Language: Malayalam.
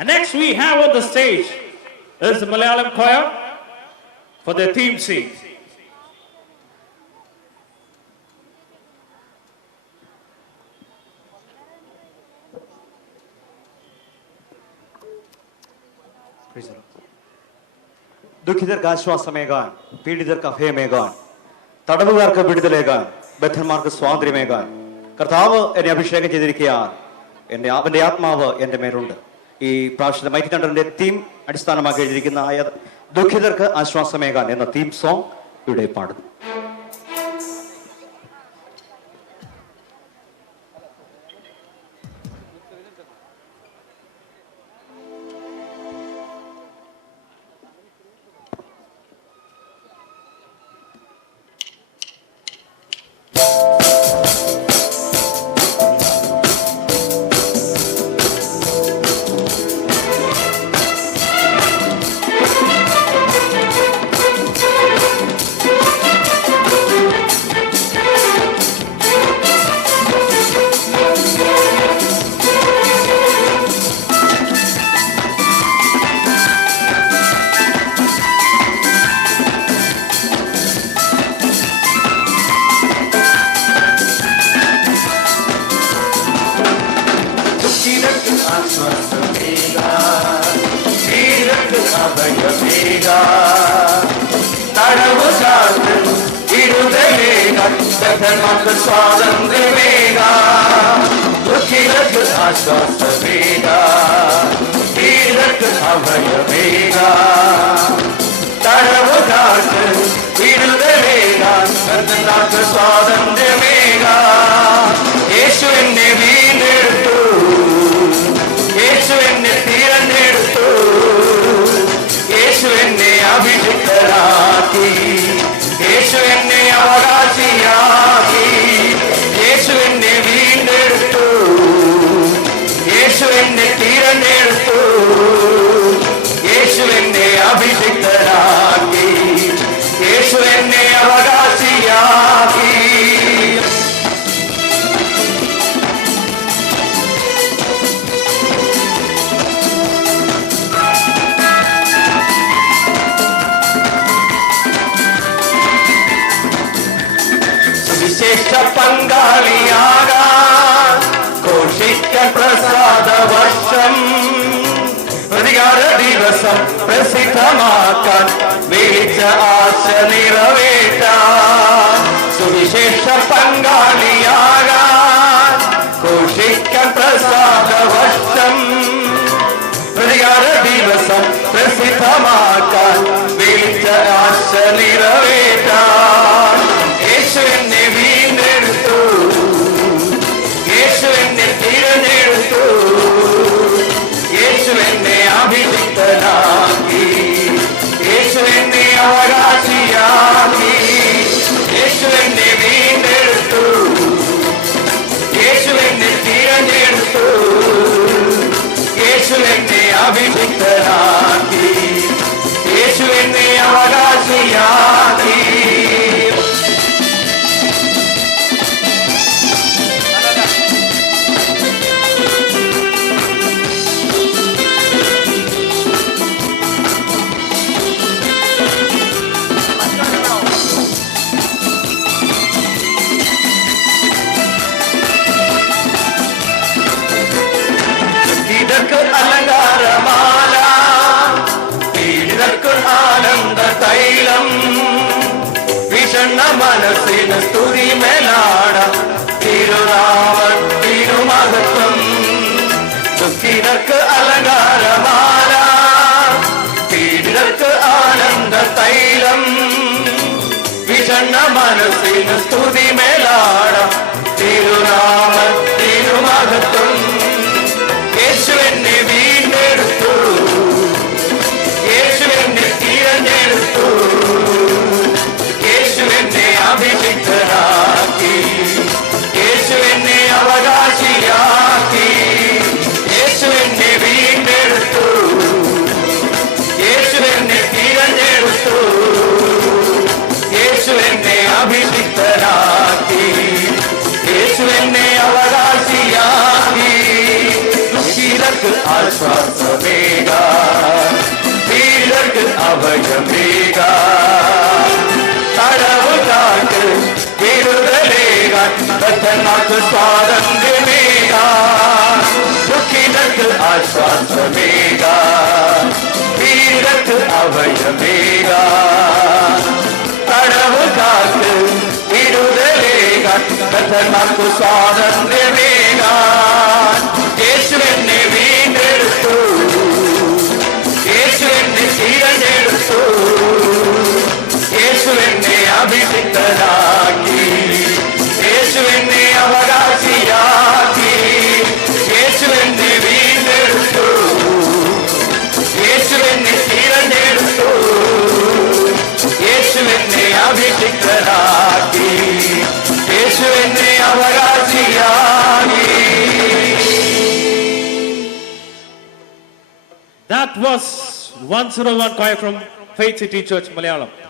And next we have on the stage is the Malayalam choir for their theme scene. ദുഃഖിതർക്ക് ആശ്വാസമേകാൻ, പീഡിതർക്ക് അഭയമേകാൻ, തടവുകാർക്ക് വിടുതലേകാൻ, ബദ്ധന്മാർക്ക് സ്വാതന്ത്ര്യമേകാൻ കർത്താവ് എന്നെ അഭിഷേകം ചെയ്തിരിക്കുകയാൽ അവന്റെ ആത്മാവ് എന്റെ മേലുണ്ട്. ഈ പ്രാവശ്യത്തെ മൈറ്റി തണ്ടറിന്റെ തീം അടിസ്ഥാനമാക്കി എഴുതിയിരിക്കുന്ന ദുഃഖിതർക്ക് ആശ്വാസമേകാൻ എന്ന തീം സോങ് ഇവിടെ പാടുന്നു. യേശു എന്നെ വീണ്ടെടുത്തു, യേശു എന്നെ തിരഞ്ഞെടുത്തു, യേശു എന്നെ അഭിഷിക്തനാക്കി, യേശു എന്നെ അവകാശിയാക്കി, യേശു എന്നെ വീണ്ടെടുത്തു, യേശു എന്നെ തിരഞ്ഞെടുത്തു, യേശു എന്നെ അഭിഷിക്തനാക്കി, യേശു എന്നെ അവകാശിയാക്കി. വിശേഷ പങ്കാളിയാകാൻ ഘോഷിക്കാൻ പ്രസാദവർഷം, പ്രതികാര ദിവസം പ്രസിദ്ധമാക്കാൻ വിളിച്ച ആശ നിറവേറ്റാൻ. സുവിശേഷ പങ്കാളിയാകാൻ ഘോഷിക്കാൻ പ്രസാദവർഷം, പ്രതികാര ദിവസം പ്രസിദ്ധമാക്കാൻ വിളിച്ച ആശ നിറവേറ്റാൻ. യേശു എന്നെ വീണ്ടെടുത്തു, യേശു എന്നെ തിരഞ്ഞെടുത്തു, യേശു എന്നെ അഭിഷിക്തനാക്കി, യേശു എന്നെ അവകാശിയാക്കി, യേശു എന്നെ വീണ്ടെടുത്തു, യേശു എന്നെ തിരഞ്ഞെടുത്തു, യേശു എന്നെ അഭിഷിക്തനാക്കി, യേശു എന്നെ അവകാശിയാക്കി. അലങ്കാരമാല, പീഡിതർക്ക് ആനന്ദ തൈലം, ആശ്വാസമേക വീരക്ക് അഭയമേക തടവുകാർക്ക് വിടുതലേകാൻ ബദ്ധന്മാർക്ക് സ്വാതന്ത്ര്യമേകാൻ യേശു എന്നെ വീണ്ടെടുത്തു യേശു എന്നെ തിരഞ്ഞെടുത്തു യേശു എന്നെ അഭിഷിക്തനാക്കി യേശു എന്നെ അവകാശിയാക്കി യേശു എന്നെ വീണ്ടെടുത്തു യേശു എന്നെ തിരഞ്ഞെടുത്തു യേശു എന്നെ അഭിഷിക്തനാക്കി യേശു എന്നെ അവകാശിയാക്കി. That was 101 choir from Faith City Church, Malayalam.